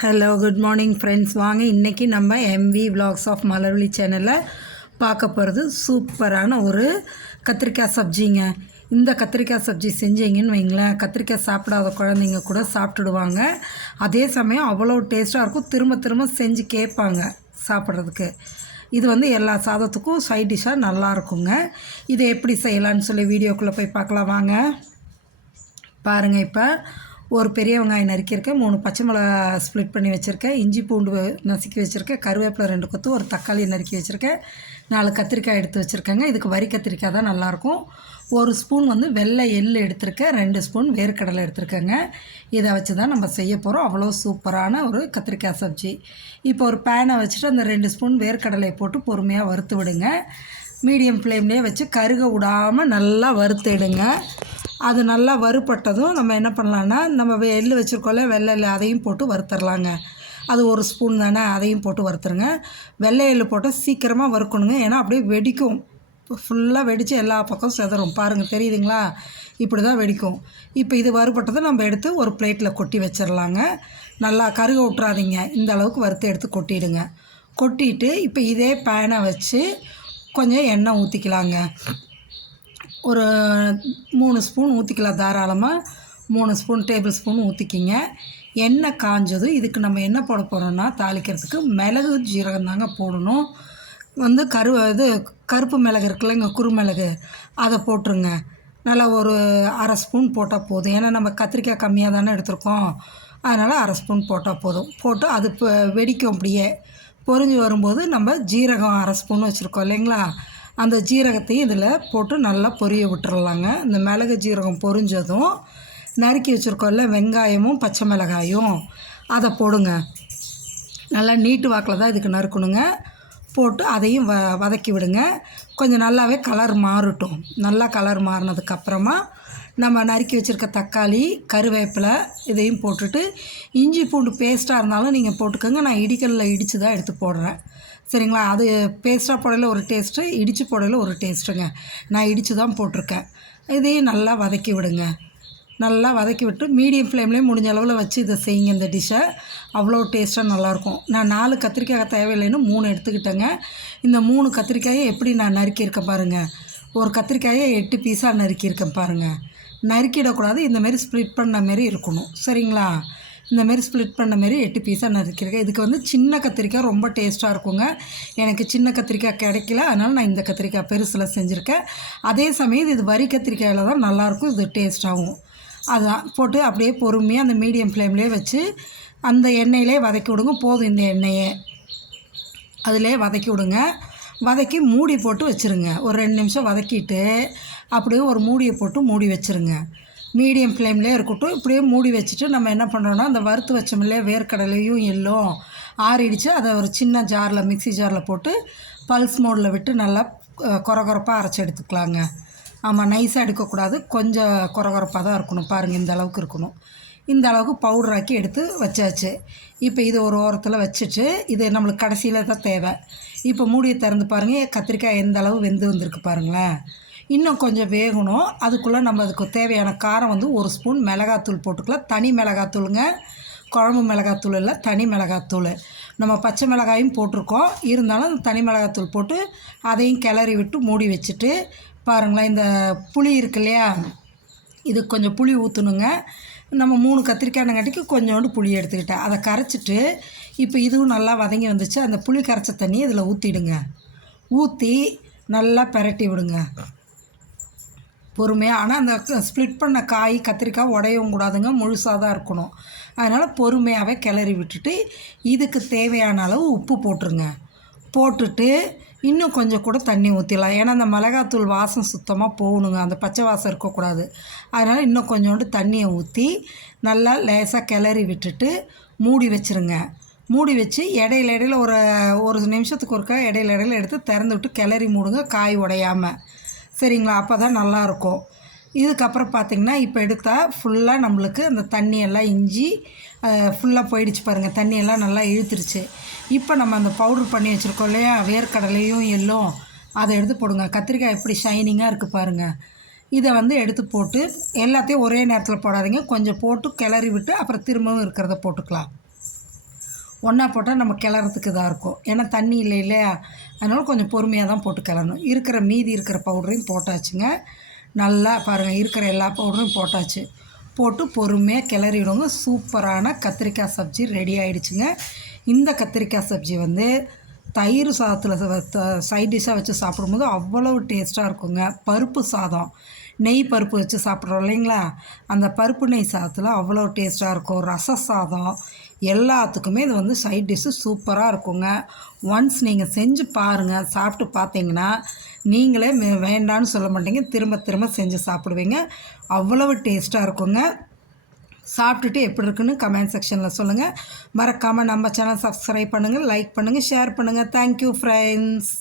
Hello good morning friends வாங்க இன்றைக்கி நம்ம எம்வி விலாக்ஸ் ஆஃப் மலர்வழி சேனலில் பார்க்க போகிறது சூப்பரான ஒரு கத்திரிக்காய் சப்ஜிங்க. இந்த கத்திரிக்காய் சப்ஜி செஞ்சீங்கன்னு வைங்களேன். கத்திரிக்காய் சாப்பிடாத குழந்தைங்க கூட சாப்பிட்டுடுவாங்க. அதே சமயம் அவ்வளோ டேஸ்ட்டாக இருக்கும். திரும்ப திரும்ப செஞ்சு கேட்பாங்க சாப்பிட்றதுக்கு. இது வந்து எல்லா சாதத்துக்கும் சைட் டிஷ்ஷாக நல்லா இருக்குங்க. இதை எப்படி செய்யலான்னு சொல்லி வீடியோக்குள்ளே போய் பார்க்கலாம். வாங்க. பாருங்கள் இப்போ. ஒரு பெரிய வெங்காயம் நறுக்கியிருக்கேன் மூணு பச்சை மிளகா ஸ்ப்ளிட் பண்ணி வச்சுருக்கேன் இஞ்சி பூண்டு நசுக்கி வச்சுருக்கேன் கருவேப்பிலை ரெண்டு கொத்து ஒரு தக்காளி நறுக்கி வச்சுருக்கேன் நாலு கத்திரிக்காய் எடுத்து வச்சுருக்கேங்க. இதுக்கு வரி கத்திரிக்காய் தான் நல்லாயிருக்கும். ஒரு ஸ்பூன் வந்து வெள்ளை எள் எடுத்திருக்கேன் ரெண்டு ஸ்பூன் வேர்க்கடலை எடுத்திருக்கேங்க. இதை வச்சு தான் நம்ம செய்ய போகிறோம் அவ்வளோ சூப்பரான ஒரு கத்திரிக்காய் சப்ஜி. இப்போ ஒரு பேனை வச்சுட்டு அந்த ரெண்டு ஸ்பூன் வேர்க்கடலையை போட்டு பொறுமையாக வறுத்து விடுங்க. மீடியம் ஃப்ளேம்லேயே வச்சு கருக விடாமல் நல்லா வறுத்துடுங்க அது நல்லா வறுபட்டதும் நம்ம என்ன பண்ணலான்னா நம்ம வெ- எள்ளு வச்சுருக்கோம்ல வெள்ளை எள்ளு அதையும் போட்டு வறுத்துடலாங்க அது ஒரு ஸ்பூன் தானே அதையும் போட்டு வறுத்துருங்க. வெள்ளை எள்ளு போட்டால் சீக்கிரமாக வறுக்கணுங்க. ஏன்னா அப்படியே வெடிக்கும். ஃபுல்லாக வெடித்து எல்லா பக்கம் செதறும். பாருங்கள் தெரியுதுங்களா? இப்படி தான் வெடிக்கும். இப்போ இது வறுபட்டதை நம்ம எடுத்து ஒரு பிளேட்டில் கொட்டி வச்சிடலாங்க நல்லா கருக விட்றாதீங்க இந்த அளவுக்கு வறுத்து எடுத்து கொட்டிடுங்க. கொட்டிட்டு இப்போ இதே பேனை வச்சு கொஞ்சம் எண்ணெய் ஊற்றிக்கலாங்க ஒரு மூணு ஸ்பூன் ஊற்றிக்கலாம் தாராளமாக மூணு ஸ்பூன் டேபிள் ஸ்பூன் ஊற்றிக்கிங்க எண்ணெய் காஞ்சதும் இதுக்கு நம்ம என்ன போட போகிறோம்னா தாளிக்கிறதுக்கு மிளகு ஜீரகம் தாங்க போடணும். வந்து கரு இது கருப்பு மிளகு இருக்குல்லங்க குறுமிளகு அதை போட்டுருங்க. நல்லா ஒரு அரை ஸ்பூன் போட்டால் போதும். ஏன்னா நம்ம கத்திரிக்காய் கம்மியாக தானே எடுத்திருக்கோம். அதனால் அரை ஸ்பூன் போட்டால் போதும். போட்டு அது இப்போ வெடிக்கும் அப்படியே. பொரிஞ்சு வரும்போது நம்ம ஜீரகம் அரை ஸ்பூன் வச்சுருக்கோம் இல்லைங்களா? அந்த ஜீரகத்தையும் இதில் போட்டு நல்லா பொரிய விட்டுறலாங்க. இந்த மிளகு ஜீரகம் பொரிஞ்சதும் நறுக்கி வச்சுருக்கோம்ல வெங்காயமும் பச்சை மிளகாயும். அதை போடுங்க. நல்லா நீட்டு வாக்கில் தான் இதுக்கு நறுக்கணுங்க. போட்டு அதையும் வ வதக்கி விடுங்க. கொஞ்சம் நல்லாவே கலர் மாறட்டும். நல்லா கலர் மாறினதுக்கப்புறமா நம்ம நறுக்கி வச்சுருக்க தக்காளி கருவேப்பிலை இதையும் போட்டுட்டு இஞ்சி பூண்டு பேஸ்ட்டாக இருந்தாலும் நீங்கள் போட்டுக்கோங்க. நான் இடிக்கல்ல இடித்து தான் எடுத்து போடுறேன். சரிங்களா? அது பேஸ்ட்டாக போடையில் ஒரு டேஸ்ட்டு. இடித்து போடையில் ஒரு டேஸ்ட்டுங்க. நான் இடித்து தான் போட்டிருக்கேன். இதையும் நல்லா வதக்கி விடுங்க. நல்லா வதக்கி விட்டு மீடியம் ஃப்ளேம்லேயே முடிஞ்ச அளவில் வச்சு இதை செய்யுங்க இந்த டிஷ்ஷை. அவ்வளோ டேஸ்ட்டாக நல்லாயிருக்கும். நான் நாலு கத்திரிக்காய் தேவையில்லைன்னு மூணு எடுத்துக்கிட்டேங்க. இந்த மூணு கத்திரிக்காயை எப்படி நான் நறுக்கியிருக்கேன் பாருங்கள் ஒரு கத்திரிக்காயை எட்டு பீஸாக நறுக்கியிருக்கேன் பாருங்கள் நறுக்கிடக்கூடாது. இந்தமாரி ஸ்ப்ரிட் ஸ்ப்ளிட் பண்ண மாரி இருக்கணும். சரிங்களா? இந்தமாரி ஸ்ப்ளிட் பண்ண மாரி எட்டு பீஸாக நறுக்கியிருக்கேன் இதுக்கு வந்து சின்ன கத்திரிக்காய் ரொம்ப டேஸ்ட்டாக இருக்குங்க. எனக்கு சின்ன கத்திரிக்காய் கிடைக்கல. அதனால் நான் இந்த கத்திரிக்காய் பெருசில் செஞ்சுருக்கேன். அதே சமயம் இது வரி கத்திரிக்காயில் தான் நல்லாயிருக்கும். இது டேஸ்ட்டாகவும் அதான். போட்டு அப்படியே பொறுமையாக அந்த மீடியம் ஃப்ளேம்லேயே வச்சு அந்த எண்ணெயிலே வதக்கி விடுங்க. போதும் இந்த எண்ணெயே. அதிலே வதக்கி விடுங்க. வதக்கி மூடி போட்டு வச்சுருங்க. ஒரு ரெண்டு நிமிஷம் வதக்கிட்டு அப்படியே ஒரு மூடியை போட்டு மூடி வச்சுருங்க. மீடியம் ஃப்ளேம்லேயே இருக்கட்டும். இப்படியே மூடி வச்சுட்டு நம்ம என்ன பண்ணுறோன்னா அந்த வறுத்து வச்சோம்லையே வேர்க்கடலையும் எள்ளும் ஆறிடுச்சு. அதை ஒரு சின்ன ஜாரில் மிக்ஸி ஜாரில் போட்டு பல்ஸ் மோடில் விட்டு நல்லா குறகுறப்பாக அரைச்சி எடுத்துக்கலாங்க. ஆமாம் நைஸாக எடுக்கக்கூடாது. கொஞ்சம் குறகுறப்பாக தான் இருக்கணும். பாருங்கள் இந்த அளவுக்கு இருக்கணும். இந்த அளவுக்கு பவுடர் ஆக்கி எடுத்து வச்சாச்சு. இப்போ இது ஒரு ஓரத்தில் வச்சுட்டு இது நம்மளுக்கு கடைசியில் தான் தேவை. இப்போ மூடியை திறந்து பாருங்கள் கத்திரிக்காய் எந்த அளவு வெந்து வந்திருக்கு பாருங்களேன். இன்னும் கொஞ்சம் வேகணும். அதுக்குள்ளே நம்ம அதுக்கு தேவையான காரம் வந்து ஒரு ஸ்பூன் மிளகாத்தூள் போட்டுக்கலாம். தனி மிளகாத்தூளுங்க. குழம்பு மிளகாத்தூள் இல்லை தனி மிளகாத்தூள். நம்ம பச்சை மிளகாயும் போட்டிருக்கோம். இருந்தாலும் அந்த தனி மிளகாத்தூள் போட்டு அதையும் கிளறி விட்டு மூடி வச்சுட்டு பாருங்களேன் இந்த புளி இருக்கு இல்லையா? இது கொஞ்சம் புளி ஊற்றணுங்க நம்ம மூணு கத்திரிக்காய்னங்காட்டிக்கு கொஞ்சோண்டு புளி எடுத்துக்கிட்டேன். அதை கரைச்சிட்டு இப்போ இதுவும் நல்லா வதங்கி வந்துச்சு. அந்த புளி கரைச்ச தண்ணி இதில் ஊற்றிடுங்க ஊற்றி நல்லா பெரட்டி விடுங்க. பொறுமையாக ஆனால் அந்த ஸ்ப்ளிட் பண்ண காய் கத்திரிக்காய் உடையவும் கூடாதுங்க. முழுசாக தான் இருக்கணும். அதனால் பொறுமையாகவே கிளறி விட்டுட்டு இதுக்கு தேவையான அளவு உப்பு போட்டுருங்க. போட்டுட்டு இன்னும் கொஞ்சம் கூட தண்ணி ஊற்றிடலாம் ஏன்னா அந்த மிளகாத்தூள் வாசம் சுத்தமாக போகணுங்க. அந்த பச்சை வாசம் இருக்கக்கூடாது. அதனால் இன்னும் கொஞ்சோண்டு தண்ணியை ஊற்றி நல்லா லேசாக கிளறி விட்டுட்டு மூடி வச்சுருங்க. மூடி வச்சு இடையில இடையில ஒரு ஒரு நிமிஷத்துக்கு ஒருக்கா இடையில இடையில எடுத்து திறந்து விட்டு கிளறி மூடுங்க. காய் உடையாமல் சரிங்களா? அப்போ தான் நல்லாயிருக்கும் இதுக்கப்புறம் பார்த்திங்கன்னா இப்போ எடுத்தால் ஃபுல்லாக நம்மளுக்கு அந்த தண்ணியெல்லாம் இஞ்சி ஃபுல்லாக போயிடுச்சு பாருங்கள் தண்ணியெல்லாம் நல்லா இழுத்துருச்சு. இப்போ நம்ம அந்த பவுடர் பண்ணி வச்சுருக்கோம் இல்லையா? வேர்க்கடலையும் எள்ளும் அதை எடுத்து போடுங்க. கத்திரிக்காய் எப்படி ஷைனிங்காக இருக்குது பாருங்கள் இதை வந்து எடுத்து போட்டு எல்லாத்தையும் ஒரே நேரத்தில் போடாதீங்க. கொஞ்சம் போட்டு கிளறி விட்டு அப்புறம் திரும்பவும் இருக்கிறத போட்டுக்கலாம். ஒன்றா போட்டால் நம்ம கிளறதுக்கு இதாக இருக்கும். ஏன்னா தண்ணி இல்லை இல்லையா? அதனால் கொஞ்சம் பொறுமையாக தான் போட்டு கிளறணும். இருக்கிற மீதி இருக்கிற பவுடரையும் போட்டாச்சுங்க. நல்லா பாருங்கள் இருக்கிற எல்லா பவுடரும் போட்டாச்சு. போட்டு பொறுமையாக கிளறிடுவோங்க சூப்பரான கத்திரிக்காய் சப்ஜி ரெடி ஆகிடுச்சுங்க இந்த கத்திரிக்காய் சப்ஜி வந்து தயிர் சாதத்தில் சைட் டிஷ்ஷாக வச்சு சாப்பிடும்போது அவ்வளவு டேஸ்ட்டாக இருக்குங்க. பருப்பு சாதம். நெய் பருப்பு வச்சு சாப்பிட்றோம் இல்லைங்களா? அந்த பருப்பு நெய் சாதத்தில் அவ்வளோ டேஸ்ட்டாக இருக்கும். ரச சாதம் எல்லாத்துக்குமே இது வந்து சைட் டிஷ்ஷு சூப்பராக இருக்குங்க. ஒன்ஸ் நீங்கள் செஞ்சு பாருங்கள் சாப்பிட்டு பார்த்தீங்கன்னா நீங்களே வேண்டான்னு சொல்ல மாட்டீங்க திரும்ப திரும்ப செஞ்சு சாப்பிடுவீங்க. அவ்வளவு டேஸ்ட்டாக இருக்குங்க. சாப்பிட்டுட்டு எப்படி இருக்குன்னு கமெண்ட் செக்ஷனில் சொல்லுங்கள் மறக்காமல் நம்ம சேனல் சப்ஸ்கிரைப் பண்ணுங்கள் லைக் பண்ணுங்கள் ஷேர் பண்ணுங்கள் தேங்க்யூ ஃப்ரெண்ட்ஸ்